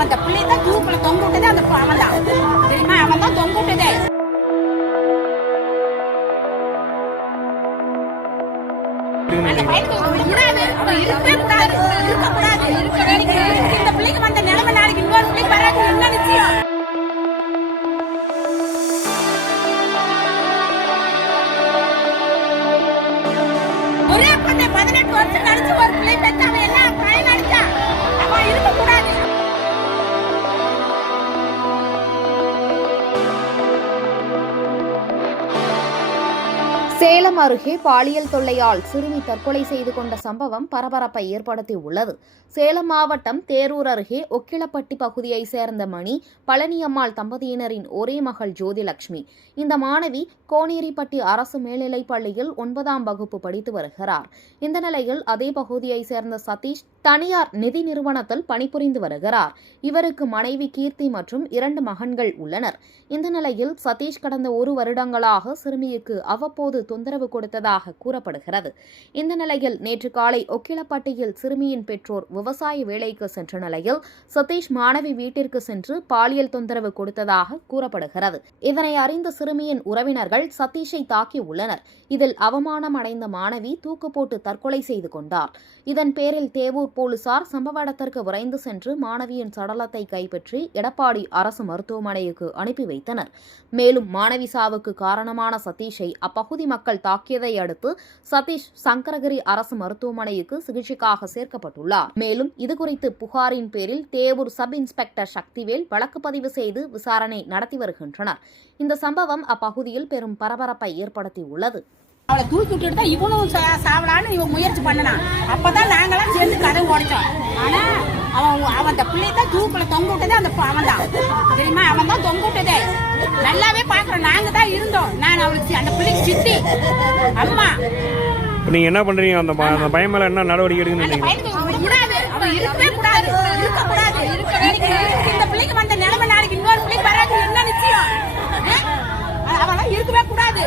அவன் அந்த பிள்ளை தான் தூக்குல தொங்க விட்டதே அந்த அவன் தான் தெரியுமா, அவன் தான் தொங்க விட்டதே. அந்த பையனுக்கு விடாது, அவன் இருக்கவே கூடாது, இருக்கக்கூடாது, இருக்க வேலைக்கு இந்த பிள்ளைக்கு வந்த நிலைமை நாளைக்கு இன்னொரு பிள்ளைக்கு வராது என்ன நிச்சயம். ஒரே பொண்ணு 18 வருஷம் கழிச்சு ஒரு பிள்ளை பெற்று அவன் என்ன பையன் அடிச்சான், அவன் இருக்கக்கூடாது. சேலம் அருகே பாலியல் தொல்லையால் சிறுமி தற்கொலை செய்து கொண்ட சம்பவம் பரபரப்பை ஏற்படுத்தியுள்ளது. சேலம் மாவட்டம் தேரூர் அருகே ஒக்கிலப்பட்டி பகுதியைச் சேர்ந்த மணி, பழனியம்மாள் தம்பதியினரின் ஒரே மகள் ஜோதிலட்சுமி. இந்த மாணவி கோனேரிப்பட்டி அரசு மேல்நிலைப் பள்ளியில் 9ஆம் வகுப்பு படித்து வருகிறார். இந்த நிலையில் அதே பகுதியைச் சேர்ந்த சதீஷ் தனியார் நிதி நிறுவனத்தில் பணிபுரிந்து வருகிறார். இவருக்கு மனைவி கீர்த்தி மற்றும் 2 மகன்கள் உள்ளனர். இந்த நிலையில் சதீஷ் கடந்த 1 வருடங்களாக சிறுமிக்கு அவ்வப்போது தொந்தரவு கொடுத்ததாக கூறப்படுகிறது. இந்த நிலையில் நேற்று காலை ஒக்கிலப்பட்டியில் சிறுமியின் பெற்றோர் விவசாய வேலைக்கு சென்ற நிலையில் சதீஷ் மாணவி வீட்டிற்கு சென்று பாலியல் தொந்தரவு கொடுத்ததாக கூறப்படுகிறது. இதனை அறிந்த சிறுமியின் உறவினர்கள் சதீஷை தாக்கியுள்ளனர். இதில் அவமானம் அடைந்த மாணவி தூக்கு போட்டு தற்கொலை செய்து கொண்டார். இதன் பேரில் தேவூர் போலீசார் சம்பவ இடத்திற்கு விரைந்து சென்று மாணவியின் சடலத்தை கைப்பற்றி எடப்பாடி அரசு மருத்துவமனைக்கு அனுப்பி வைத்தனர். மேலும் மாணவி சாவுக்கு காரணமான சதீஷை அப்பகுதி மக்கள் தாக்கியதை அடுத்து சதீஷ் சங்கரகிரி அரசு மருத்துவமனைக்கு சிகிச்சைக்காக சேர்க்கப்பட்டுள்ளார். மேலும் இதுகுறித்து புகாரின் பேரில் தேவூர் சப் இன்ஸ்பெக்டர் சக்திவேல் வழக்கு பதிவு செய்து விசாரணை நடத்தி வருகின்றனர். இந்த சம்பவம் அப்பகுதியில் பெரும் பரபரப்பை ஏற்படுத்தியுள்ளது. அவளை தூக்கி விட்டுட்டு தான் இவனும் சாவலான்னு இவன் முயற்சி பண்ணனான். அப்பதான் நாங்களாம் சேர்ந்து கதை ஓடிச்சோம். ஆனா அவன் அந்த பிள்ளை தான் தூக்குல தொங்க விட்டதே அந்த அவன் தான் தெரியுமா, அவன் தான் தொங்க விட்டதே. நல்லாவே பாக்குறோம், நாங்க தான் இருந்தோம். நான் அவளுக்கு அந்த பிள்ளைக்கு சித்தி அம்மா. நீங்க என்ன பண்றீங்க? அந்த பையன் மேல என்ன நடவடிக்கை எடுக்கணும்? விடாது, அவன் இருக்கவே கூடாது, இருக்கக்கூடாது, இருக்க வேலைக்கு இந்த பிள்ளைக்கு வந்த நிலைமை நாளைக்கு இன்னொரு பிள்ளைக்கு வராது என்ன நிச்சயம். அவெல்லாம் இருக்கவே கூடாது.